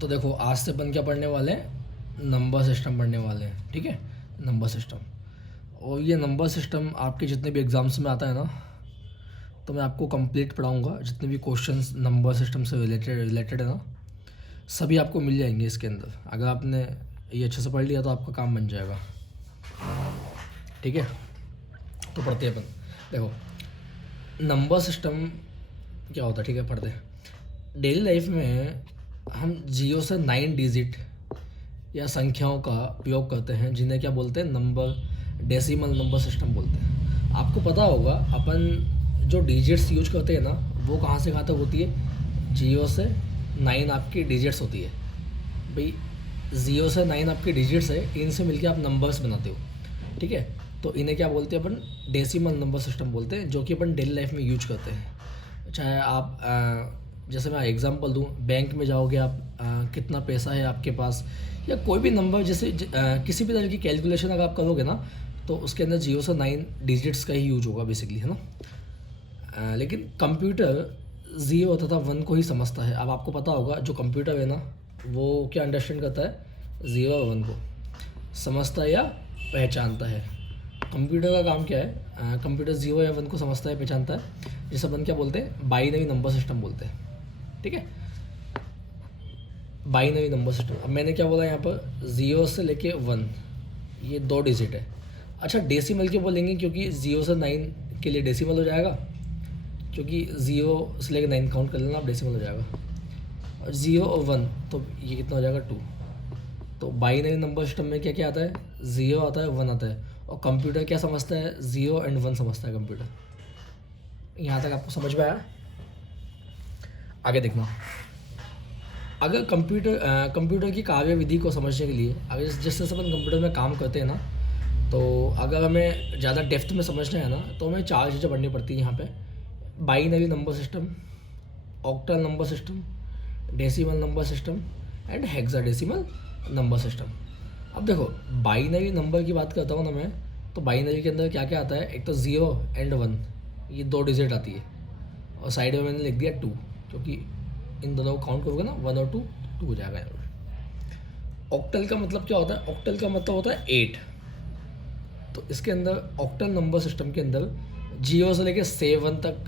तो देखो आज से अपन क्या पढ़ने वाले हैं, नंबर सिस्टम पढ़ने वाले हैं। ठीक है, नंबर सिस्टम। और ये नंबर सिस्टम आपके जितने भी एग्ज़ाम्स में आता है ना, तो मैं आपको कंप्लीट पढ़ाऊँगा। जितने भी क्वेश्चंस नंबर सिस्टम से रिलेटेड है ना, सभी आपको मिल जाएंगे इसके अंदर। अगर आपने ये अच्छे से पढ़ लिया तो आपका काम बन जाएगा। ठीक है, तो पढ़ते हैं अपन। देखो नंबर सिस्टम क्या होता है, ठीक है पढ़ते हैं। डेली लाइफ में हम 0 से 9 डिजिट या संख्याओं का उपयोग करते हैं, जिन्हें क्या बोलते हैं, नंबर डेसिमल नंबर सिस्टम बोलते हैं। आपको पता होगा अपन जो डिजिट्स यूज करते हैं ना, वो कहाँ से कहाँ तक होती है, 0 से 9 आपकी डिजिट्स होती है भाई। 0 से 9 आपकी डिजिट्स है, इनसे मिलके आप नंबर्स बनाते हो। ठीक है, तो इन्हें क्या बोलते हैं अपन, डेसिमल नंबर सिस्टम बोलते हैं, जो कि अपन डेली लाइफ में यूज करते हैं। चाहे आप जैसे मैं एग्जांपल दूं, बैंक में जाओगे आप, कितना पैसा है आपके पास, या कोई भी नंबर, जैसे किसी भी तरह की कैलकुलेशन अगर आप करोगे ना, तो उसके अंदर 0 से 9 डिजिट्स का ही यूज होगा बेसिकली, है ना। लेकिन कंप्यूटर 0 तथा 1 को ही समझता है। अब आपको पता होगा जो कंप्यूटर है ना, वो क्या अंडरस्टैंड करता है, 0 और 1 को समझता है या पहचानता है। कंप्यूटर का काम क्या है, कंप्यूटर 0 या 1 को समझता है, पहचानता है, जिसे अपन क्या बोलते हैं, बाइनरी नंबर सिस्टम बोलते हैं। ठीक है, बाइनरी नंबर सिस्टम। अब मैंने क्या बोला यहाँ पर, 0 से लेके 1, ये 2 डिजिट है। अच्छा डेसिमल क्यों बोलेंगे, क्योंकि 0 से 9 के लिए डेसिमल हो जाएगा, क्योंकि 0 से लेके 9 काउंट कर लेना आप, डेसिमल हो जाएगा। और 0 और 1 तो ये कितना हो जाएगा, 2। तो बाइनरी नंबर सिस्टम में क्या क्या आता है, 0 आता है, 1 आता है। और कंप्यूटर क्या समझता है, 0 एंड 1 समझता है कंप्यूटर। यहाँ तक आपको समझ में आया। आगे देखना, अगर कंप्यूटर की कार्य विधि को समझने के लिए, अगर जिस तरह से अपन कंप्यूटर में काम करते हैं ना, तो अगर हमें ज़्यादा डेप्थ में समझना है ना, तो हमें 4 चीज़ें पढ़नी पड़ती हैं यहाँ पे। Binary number system, octal number system, decimal number system and hexadecimal number system. अब देखो बाइनरी नंबर की बात करता हूँ ना मैं, तो बाइनरी के अंदर क्या क्या आता है, एक तो 0 एंड 1, ये 2 डिजिट आती है, और साइड में मैंने लिख दिया 2, क्योंकि इन दोनों को काउंट करोगे ना, 1 और 2, 2 हो जाएगा यहाँ पर। ऑक्टल का मतलब क्या होता है, ऑक्टल का मतलब होता है 8। तो इसके अंदर ऑक्टल नंबर सिस्टम के अंदर 0 से लेकर 7 तक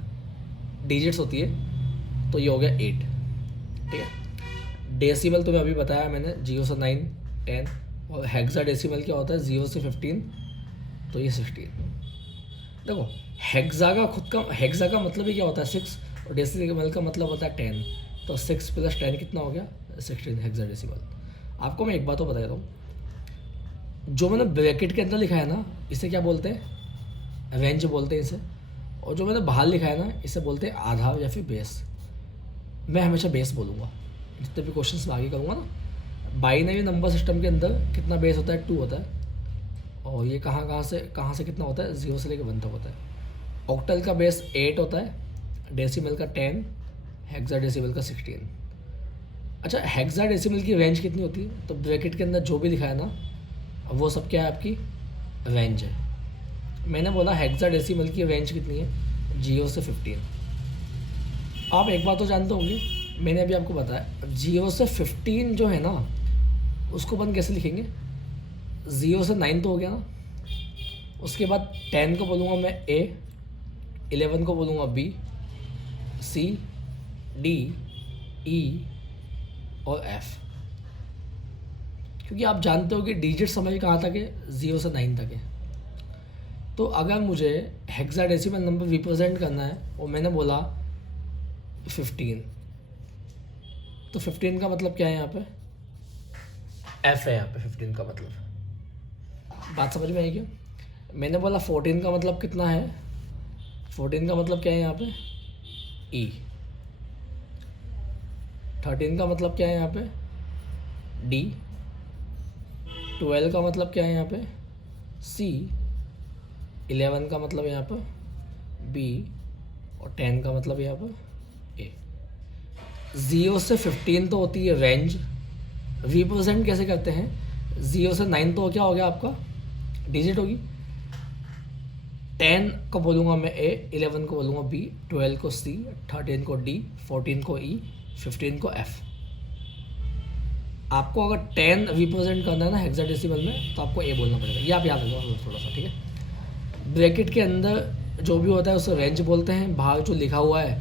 डिजिट्स होती है, तो ये हो गया 8। ठीक है, डेसिमल तो मैं अभी बताया मैंने, 0 से 9 10, और हेक्साडेसिमल क्या होता है, 0 से 15, तो ये 16। देखो हेक्सा का खुद का, हेक्सा का मतलब ही क्या होता है, 6, और डेसिमल का मतलब होता है 10, तो 6 + 10 कितना हो गया, 16 हेक्साडेसिमल। आपको मैं एक बात तो बता देता हूँ, जो मैंने ब्रैकेट के अंदर लिखा है ना, इसे क्या बोलते हैं, रेंज बोलते हैं इसे। और जो मैंने बाहर लिखा है ना, इसे बोलते हैं आधार या फिर बेस। मैं हमेशा बेस बोलूँगा जितने भी क्वेश्चंस मैं आगे करूँगा ना। बाइनरी नंबर सिस्टम के अंदर कितना बेस होता है, 2 होता है। और ये कहाँ से कितना होता है, 0 से लेकर 1 तक होता है। ऑक्टल का बेस 8 होता है, डेसिमल का 10, हेक्साडेसिमल का 16। अच्छा हेक्साडेसिमल की रेंज कितनी होती है, तो ब्रैकेट के अंदर जो भी लिखा है ना, वो सब क्या है, आपकी रेंज है। मैंने बोला हेक्साडेसिमल की रेंज कितनी है, 0 से 15। आप एक बात तो जानते होंगे, मैंने अभी आपको बताया 0 से 15 जो है ना, उसको अपन कैसे लिखेंगे, 0 से 9 तो हो गया ना, उसके बाद 10 को बोलूँगा मैं A, 11 को बोलूँगा B, C, D, E और F। क्योंकि आप जानते हो कि डिजिट समझ कहाँ तक है, 0 से 9 तक है। तो अगर मुझे हेक्साडेसिमल नंबर रिप्रेजेंट करना है, और मैंने बोला 15, तो 15 का मतलब क्या है यहाँ पे, F है यहाँ पे 15 का मतलब। बात समझ में आई क्या। मैंने बोला 14 का मतलब कितना है, 14 का मतलब क्या है यहाँ पे, E। 13 का मतलब क्या है यहाँ पे, D। 12 का मतलब क्या है यहाँ पे, C। 11 का मतलब यहाँ पर B, और 10 का मतलब यहाँ पर A। 0 से 15 तो होती है रेंज, रिप्रेजेंट कैसे करते हैं, 0 से 9 तो क्या हो गया आपका, डिजिट होगी। 10 को बोलूँगा मैं A, 11 को बोलूँगा B, 12 को C, 13 को D, 14 को E, 15 को F। आपको अगर 10 रिप्रेजेंट करना है ना हेक्साडेसिमल में तो आपको ए बोलना पड़ेगा, ये आप याद रखो थोड़ा सा, ठीक है। ब्रैकेट के अंदर जो भी होता है उसे रेंज बोलते हैं, बाहर जो लिखा हुआ है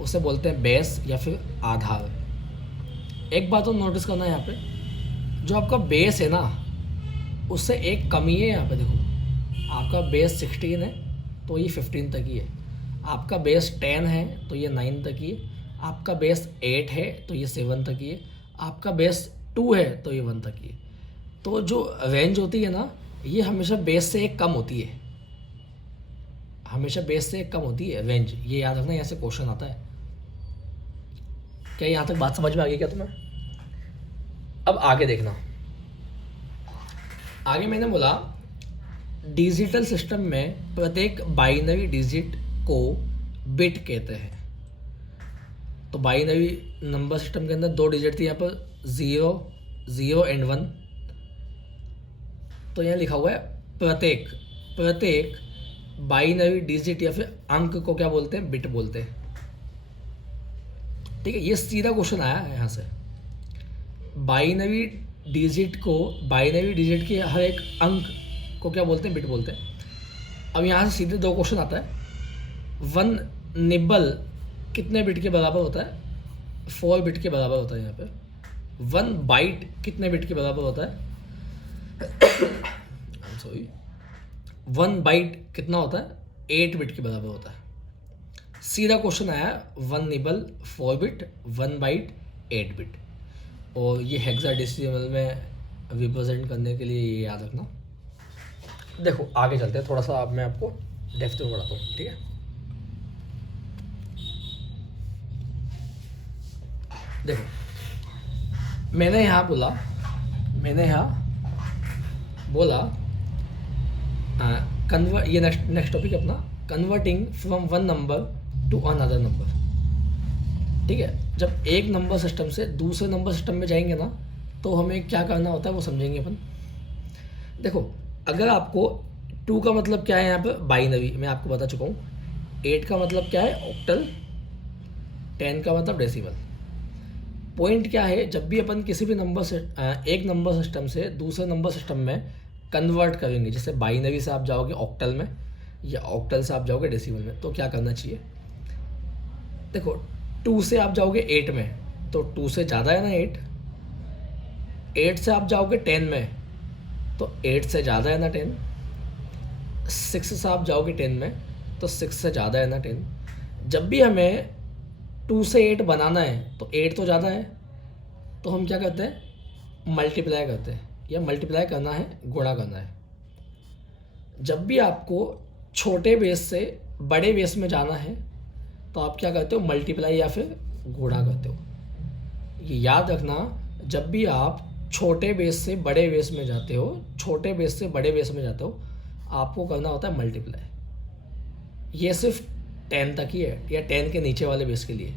उसे बोलते हैं बेस या फिर आधार। एक बात तो नोटिस करना है यहाँ पे, जो आपका बेस है ना उससे एक कमी है यहाँ पे। देखो आपका बेस 16 है तो ये 15 तक ही है, आपका बेस 10 है तो ये 9 तक ही है, आपका बेस 8 है तो ये 7 तक ही है, आपका बेस 2 है तो ये 1 तक ही है। तो जो रेंज होती है ना ये हमेशा बेस से एक कम होती है, हमेशा बेस से एक कम होती है रेंज, ये याद रखना, यहाँ से क्वेश्चन आता है। क्या यहाँ तक बात समझ में आ गई क्या तुम्हें? अब आगे देखना, आगे मैंने बोला डिजिटल सिस्टम में प्रत्येक बाइनरी डिजिट को बिट कहते हैं। तो बाइनरी नंबर सिस्टम के अंदर 2 डिजिट थी, यहाँ पर 0 एंड 1। तो यहाँ लिखा हुआ है प्रत्येक बाइनरी डिजिट या फिर अंक को क्या बोलते हैं? बिट बोलते हैं। ठीक है, ये सीधा क्वेश्चन आया है यहाँ से। बाइनरी डिजिट के हर एक अंक को क्या बोलते हैं? बिट बोलते हैं। अब यहाँ से सीधे 2 क्वेश्चन आता है। 1 निबल कितने बिट के बराबर होता है? 4 बिट के बराबर होता है। यहाँ पे 1 बाइट कितने बिट के बराबर होता है? सॉरी, 1 बाइट कितना होता है? 8 बिट के बराबर होता है। सीधा क्वेश्चन आया, 1 निबल 4 बिट, 1 बाइट 8 बिट। और ये हेक्साडेसिमल में रिप्रेजेंट करने के लिए ये याद रखना। देखो आगे चलते हैं, थोड़ा सा अब मैं आपको डेप्थ में बढ़ाता हूँ, ठीक है। देखो मैंने यहाँ बोला कन्वर्ट, ये नेक्स्ट टॉपिक अपना converting from one number two another number. ठीक है, जब एक नंबर सिस्टम से दूसरे नंबर सिस्टम में जाएंगे ना तो हमें क्या करना होता है वो समझेंगे अपन। देखो अगर आपको 2 का मतलब क्या है यहाँ पर? बाइनरी, मैं आपको बता चुका हूँ। 8 का मतलब क्या है? ऑक्टल। 10 का मतलब डेसिमल। पॉइंट क्या है, जब भी अपन किसी भी नंबर से एक नंबर सिस्टम से दूसरे नंबर सिस्टम में कन्वर्ट करेंगे, जैसे बाइनरी से आप जाओगे ऑक्टल में या ऑक्टल से आप जाओगे डेसिमल में, तो क्या करना चाहिए? देखो 2 से आप जाओगे 8 में तो 2 से ज़्यादा है ना 8। 8 से आप जाओगे 10 में तो 8 से ज़्यादा है ना 10। 6 से आप जाओगे 10 में तो 6 से ज़्यादा है ना 10। जब भी हमें 2 से 8 बनाना है तो 8 तो ज़्यादा है, तो हम क्या करते हैं? मल्टीप्लाई करते हैं, या मल्टीप्लाई करना है, गुणा करना है। जब भी आपको छोटे बेस से बड़े बेस में जाना है तो आप क्या करते हो? मल्टीप्लाई या फिर गुणा करते हो। ये याद रखना, जब भी आप छोटे बेस से बड़े बेस में जाते हो, छोटे बेस से बड़े बेस में जाते हो, आपको करना होता है मल्टीप्लाई। ये सिर्फ 10 तक ही है, या 10 के नीचे वाले बेस के लिए,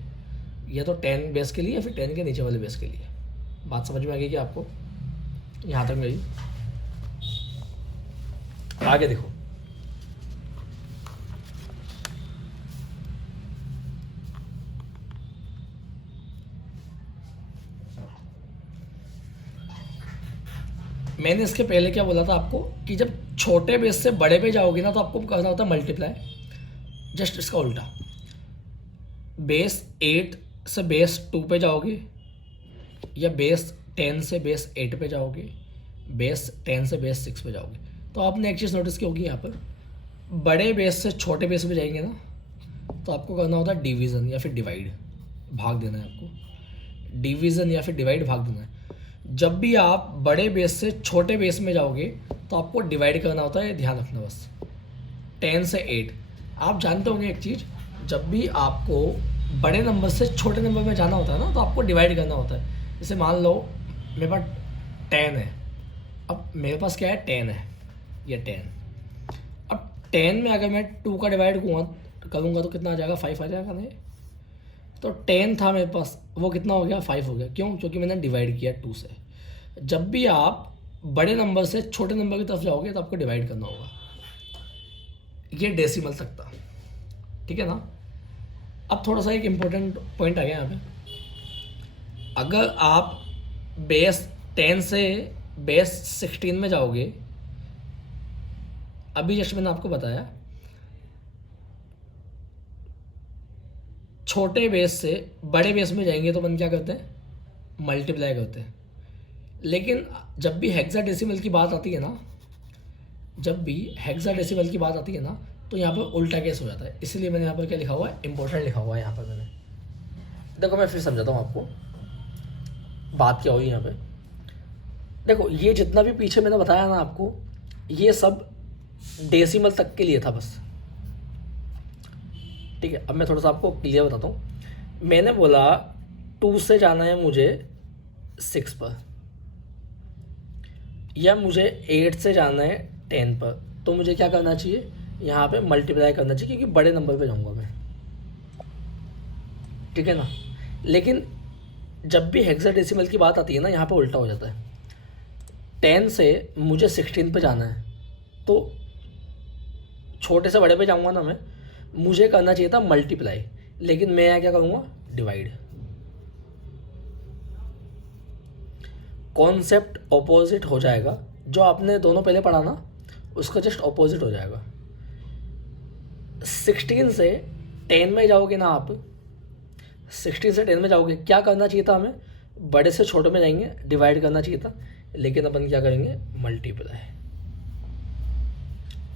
या तो 10 बेस के लिए या फिर 10 के नीचे वाले बेस के लिए। बात समझ में आ गई क्या आपको? यहाँ तक मेरी। आगे देखो, मैंने इसके पहले क्या बोला था आपको कि जब छोटे बेस से बड़े पे जाओगे ना तो आपको करना होता है मल्टीप्लाई। जस्ट इसका उल्टा, बेस 8 से बेस 2 पे जाओगे, या बेस 10 से बेस 8 पे जाओगे, बेस 10 से बेस 6 पे जाओगे, तो आपने एक चीज़ नोटिस की होगी, यहाँ पर बड़े बेस से छोटे बेस पे जाएंगे ना तो आपको करना होता है डिवीज़न या फिर डिवाइड, भाग देना है आपको। डिवीज़न या फिर डिवाइड, भाग देना है। जब भी आप बड़े बेस से छोटे बेस में जाओगे तो आपको डिवाइड करना होता है, ध्यान रखना बस। 10 से 8, आप जानते होंगे एक चीज़, जब भी आपको बड़े नंबर से छोटे नंबर में जाना होता है ना तो आपको डिवाइड करना होता है। जैसे मान लो मेरे पास 10 है, अब मेरे पास क्या है? 10 है, ये 10। अब 10 में अगर मैं 2 का डिवाइड करूँगा तो कितना आ जाएगा? 5 आ जाएगा। नहीं तो 10 था मेरे पास, वो कितना हो गया? 5 हो गया। क्यों? क्योंकि मैंने डिवाइड किया 2 से। जब भी आप बड़े नंबर से छोटे नंबर की तरफ जाओगे तो आपको डिवाइड करना होगा। ये डेसिमल तक था, ठीक है ना। अब थोड़ा सा एक इम्पोर्टेंट पॉइंट आ गया यहाँ पे। अगर आप बेस 10 से बेस 16 में जाओगे, अभी जस्ट मैंने आपको बताया छोटे बेस से बड़े बेस में जाएंगे तो अपन क्या करते हैं, मल्टीप्लाई करते हैं। लेकिन जब भी हेक्साडेसिमल की बात आती है ना, जब भी हेक्साडेसिमल की बात आती है ना, तो यहाँ पर उल्टा केस हो जाता है। इसलिए मैंने यहाँ पर क्या लिखा हुआ है, इंपॉर्टेंट लिखा हुआ है यहाँ पर मैंने। देखो मैं फिर समझाता हूँ आपको बात क्या हुई यहाँ पे। देखो ये जितना भी पीछे मैंने बताया ना आपको, ये सब डेसिमल तक के लिए था बस, ठीक है। अब मैं थोड़ा सा आपको क्लियर बताता हूँ। मैंने बोला 2 से जाना है मुझे 6 पर, या मुझे 8 से जाना है 10 पर, तो मुझे क्या करना चाहिए, यहाँ पे मल्टीप्लाई करना चाहिए, क्योंकि बड़े नंबर पे जाऊँगा मैं, ठीक है ना। लेकिन जब भी हेक्साडेसिमल की बात आती है ना, यहाँ पे उल्टा हो जाता है। 10 से मुझे 16 पे जाना है, तो छोटे से बड़े पे जाऊँगा ना मैं, मुझे करना चाहिए था मल्टीप्लाई, लेकिन मैं यहाँ क्या करूँगा, डिवाइड। कॉन्सेप्ट ऑपोजिट हो जाएगा, जो आपने दोनों पहले पढ़ा ना उसका जस्ट ऑपोजिट हो जाएगा। 16 से 10 में जाओगे ना आप, 16 से 10 में जाओगे, क्या करना चाहिए था हमें, बड़े से छोटे में जाएंगे, डिवाइड करना चाहिए था, लेकिन अपन क्या करेंगे, मल्टीप्लाई।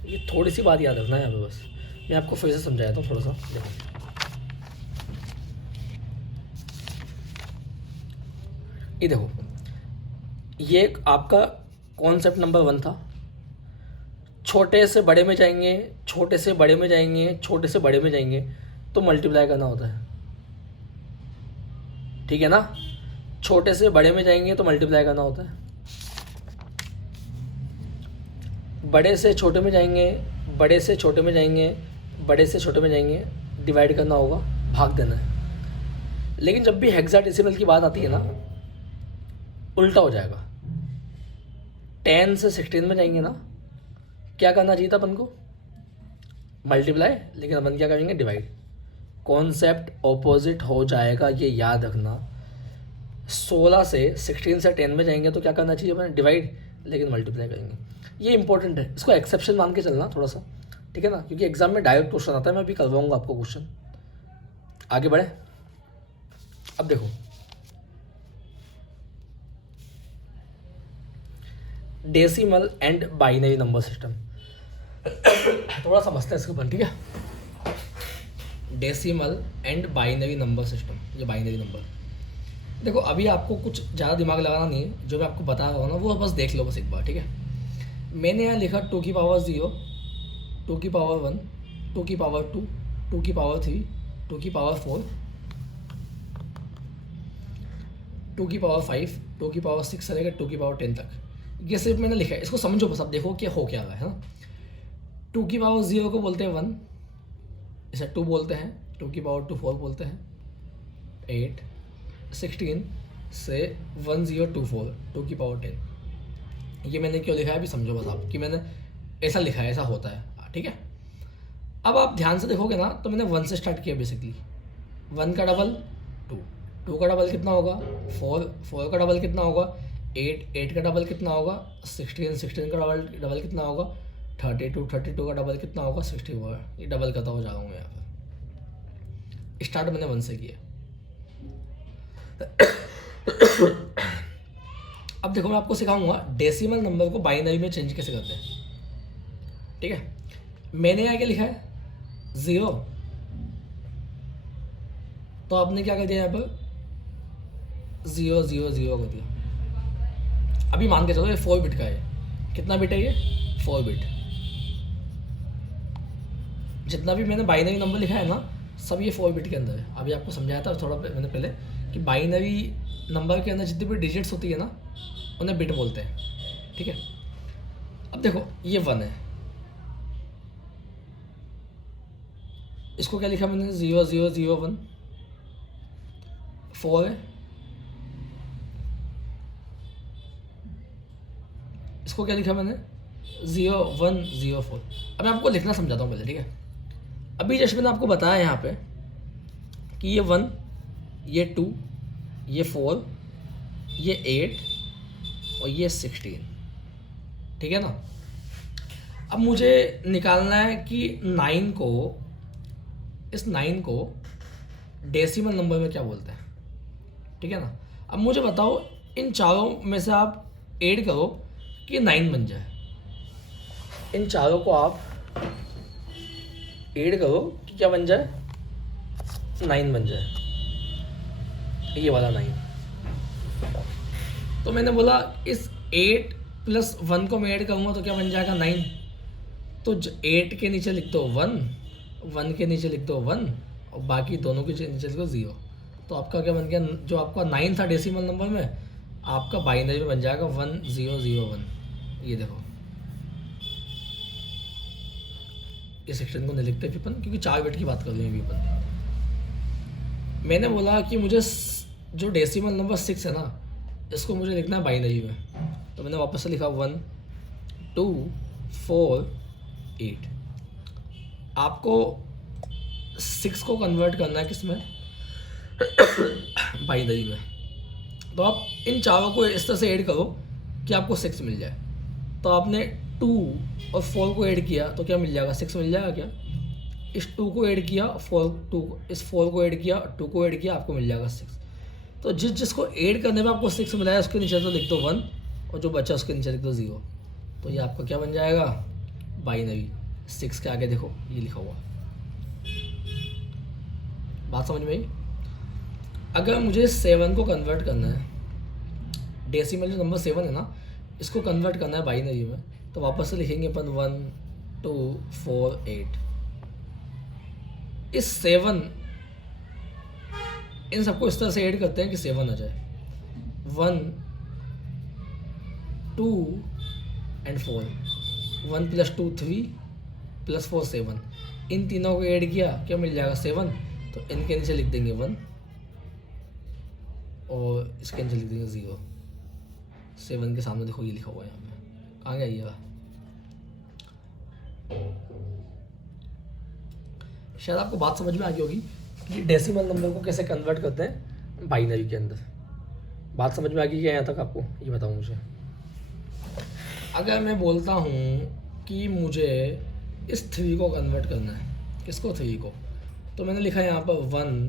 ये थोड़ी सी बात याद रखना है यहाँ पे बस, मैं आपको फिर से समझाया था थोड़ा सा। देखो ये देखो, ये एक आपका कॉन्सेप्ट नंबर 1 था। छोटे से बड़े में जाएंगे, छोटे से बड़े में जाएंगे, छोटे से बड़े में जाएंगे, तो मल्टीप्लाई करना होता है, ठीक है ना। छोटे से बड़े में जाएंगे तो मल्टीप्लाई करना होता है, बड़े से छोटे में जाएंगे, बड़े से छोटे में जाएंगे, बड़े से छोटे में जाएंगे, डिवाइड करना होगा, भाग देना है। लेकिन जब भी हेक्साडेसिमल की बात आती है ना, उल्टा हो जाएगा। 10 से 16 में जाएंगे ना, क्या करना चाहिए था अपन को, मल्टीप्लाई, लेकिन अपन क्या करेंगे, डिवाइड। कॉन्सेप्ट ऑपोजिट हो जाएगा, ये याद रखना। 16 से 16 से 10 में जाएंगे तो क्या करना चाहिए अपन, डिवाइड, लेकिन मल्टीप्लाई करेंगे। ये इंपॉर्टेंट है, इसको एक्सेप्शन मान के चलना थोड़ा सा, ठीक है ना, क्योंकि एग्जाम में डायरेक्ट क्वेश्चन आता है। मैं अभी करवाऊंगा आपको क्वेश्चन। आगे बढ़े। अब देखो decimal and binary number system, थोड़ा समझते हैं इसके ऊपर, ठीक है। Decimal and binary number system, ये बाइनरी नंबर। देखो अभी आपको कुछ ज़्यादा दिमाग लगाना नहीं है, जो मैं आपको बता रहा हूँ ना वो बस देख लो बस एक बार, ठीक है। मैंने यहाँ लिखा 2 की पावर 0, 2 की पावर 1, 2 की पावर 2, 2 की पावर 3, 2 की पावर 4, 2 की पावर 5, 2 की पावर 6 से लेकर 2 की पावर 10 तक। ये सिर्फ मैंने लिखा है, इसको समझो बस, अब देखो क्या हो क्या रहा है ना। 2 की पावर 0 को बोलते हैं 1, इसे 2 बोलते हैं, 2 की पावर 2 4 बोलते हैं, 8, 16 से 1 0 2 4, 2 की पावर 10। ये मैंने क्यों लिखा है अभी समझो बस आप, कि मैंने ऐसा लिखा है, ऐसा होता है, ठीक है। अब आप ध्यान से देखोगे ना, तो मैंने 1 से स्टार्ट किया बेसिकली। 1 का डबल 2, 2 का डबल कितना होगा 4, 4 का डबल कितना होगा 8, 8 का डबल कितना होगा 16, 16 का डबल कितना होगा 32, 32 का डबल कितना होगा 64। ये डबल करता हुआ जा रहा हूँ मैं यहाँ पर। स्टार्ट मैंने 1 से किया। अब देखो मैं आपको सिखाऊंगा डेसिमल नंबर को बाइनरी में चेंज कैसे करते हैं, ठीक है। मैंने यहाँ क्या लिखा है 0, तो आपने क्या कर दिया यहाँ पर 0 0 0 कर दिया। अभी मान के चलो ये 4 बिट का है, कितना बिट है ये 4 बिट। जितना भी मैंने बाइनरी नंबर लिखा है ना, सब ये 4 बिट के अंदर है। अभी आपको समझाया था थोड़ा मैंने पहले कि बाइनरी नंबर के अंदर जितनी भी डिजिट्स होती है ना, उन्हें बिट बोलते हैं, ठीक है। अब देखो ये 1 है, इसको क्या लिखा मैंने 0 0 0 1। 4 है, इसको क्या लिखा मैंने 0 1 0 4। अब मैं आपको लिखना समझाता हूँ पहले, ठीक है। अभी जैसे मैंने आपको बताया यहाँ पे कि ये 1, ये 2, ये 4, ये 8 और ये 16, ठीक है ना। अब मुझे निकालना है कि 9 को, इस 9 को डेसिमल नंबर में क्या बोलते हैं, ठीक है ना। अब मुझे बताओ इन चारों में से आप ऐड करो कि 9 बन जाए। इन चारों को आप ऐड करो कि क्या बन जाए, 9 बन जाए, ये वाला 9। तो मैंने बोला इस 8 + 1 को मैं ऐड करूँगा तो क्या बन जाएगा, 9। तो 8 के नीचे लिख दो 1, 1 के नीचे लिख दो 1 और बाकी दोनों के नीचे लिख दो 0। तो आपका क्या बन गया, जो आपका 9 था डेसिमल नंबर में, आपका बाइनरी में बन जाएगा 1001। ये देखो, इस सेक्शन को नहीं लिखते विपन, क्योंकि 4 बिट की बात कर रहे हैं विपन। मैंने बोला कि मुझे जो डेसिमल नंबर 6 है ना, इसको मुझे लिखना है बाइनरी में। तो मैंने वापस से लिखा 1 2 4 8। आपको 6 को कन्वर्ट करना है किस में, बाइनरी में। तो आप इन चारों को इस तरह से ऐड करो कि आपको 6 मिल जाए। तो आपने 2 और 4 को ऐड किया तो क्या मिल जाएगा, 6 मिल जाएगा क्या। इस 2 को ऐड किया, 4 को ऐड किया, 2 को ऐड किया, आपको मिल जाएगा 6। तो जिसको ऐड करने में आपको 6 मिला है उसके नीचे तो लिख दो 1 और जो बचा उसके नीचे लिख दो 0। तो ये आपका क्या बन जाएगा, बाइनरी। 6 के आगे देखो ये लिखा हुआ। बात समझ में आई। अगर मुझे 7 को कन्वर्ट करना है, डेसिमल जो नंबर 7 है ना, इसको कन्वर्ट करना है बाइनरी में, तो वापस से लिखेंगे अपन 1 2 4 8। इस 7, इन सबको इस तरह से ऐड करते हैं कि 7 आ जाए। 1 2 एंड 4, 1 + 2 3 + 4 7। इन तीनों को ऐड किया, क्या मिल जाएगा 7। तो इनके नीचे लिख देंगे 1 और इसके नीचे लिख देंगे 0। 7 के सामने देखो ये लिखा हुआ है यहाँ पे, कहाँ गया ये, शायद आपको बात समझ में आ गई होगी कि डेसिमल नंबर को कैसे कन्वर्ट करते हैं बाइनरी के अंदर। बात समझ में आ गई क्या यहाँ तक आपको, ये बताओ मुझे। अगर मैं बोलता हूँ कि मुझे इस 3 को कन्वर्ट करना है, किसको, 3 को, तो मैंने लिखा है यहाँ पर 1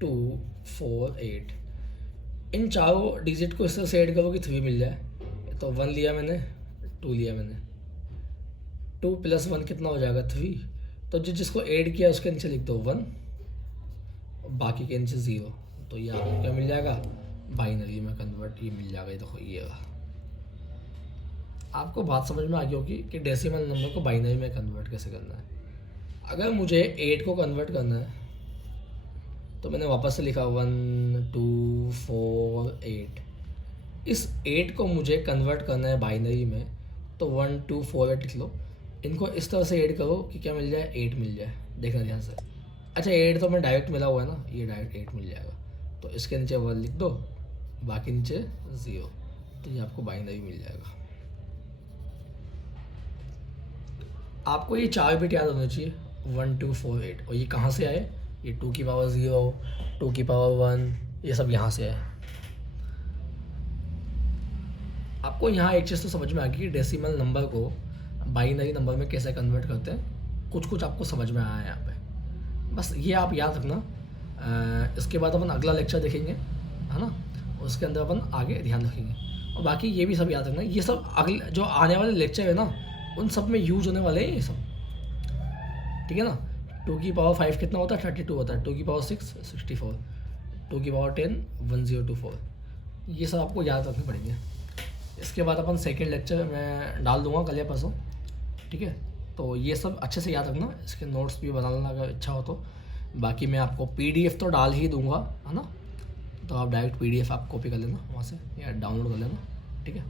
2 4 8। इन चारों डिजिट को इस तरह से ऐड करो कि 3 मिल जाए। तो 1 लिया मैंने, 2 लिया मैंने, 2 + 1 कितना हो जाएगा 3। तो जिसको ऐड किया उसके नीचे लिख दो 1 और बाकी के नीचे 0। तो ये आपको क्या मिल जाएगा, बाइनरी में कन्वर्ट, ये मिल जाएगा। ये देखो ये आपको बात समझ में आ गई होगी कि डेसिमल नंबर को बाइनरी में कन्वर्ट कैसे करना है। अगर मुझे 8 को कन्वर्ट करना है तो मैंने वापस से लिखा 1 2 4 8। इस 8 को मुझे कन्वर्ट करना है बाइनरी में, तो 1 2 4 8 लिख लो। इनको इस तरह से ऐड करो कि क्या मिल जाए, 8 मिल जाए। देखना ध्यान से। अच्छा 8 तो मैं डायरेक्ट मिला हुआ है ना, ये डायरेक्ट 8 मिल जाएगा। तो इसके नीचे 1 लिख दो, बाकी नीचे 0। तो ये आपको बाइनरी मिल जाएगा। आपको ये 4 बिट याद होना चाहिए, 1 2 4 8। और ये कहाँ से आए, ये 2 की पावर 0, 2 की पावर 1, ये सब यहाँ से आए। आपको यहाँ एक चीज़ तो समझ में आ गई कि डेसिमल नंबर को बाइनरी नंबर में कैसे कन्वर्ट करते हैं। कुछ आपको समझ में आया है यहाँ पे, बस ये आप याद रखना। इसके बाद अपन अगला लेक्चर देखेंगे, है ना, उसके अंदर अपन आगे ध्यान रखेंगे। और बाकी ये भी सब याद रखना, ये सब अगले जो आने वाले लेक्चर है ना, उन सब में यूज होने वाले हैं ये सब, ठीक है ना। 2 की पावर 5 कितना होता है, 32 होता है। 2 की पावर 6 64, 2 की पावर 10 1024। ये सब आपको याद रखने पड़ेंगे। इसके बाद अपन सेकेंड लेक्चर मैं डाल दूंगा कल या परसों, ठीक है। तो ये सब अच्छे से याद रखना, इसके नोट्स भी बना लेना अगर इच्छा हो तो। बाकी मैं आपको PDF तो डाल ही दूंगा, है ना, तो आप डायरेक्ट PDF आप कॉपी कर लेना वहाँ से या डाउनलोड कर लेना, ठीक है।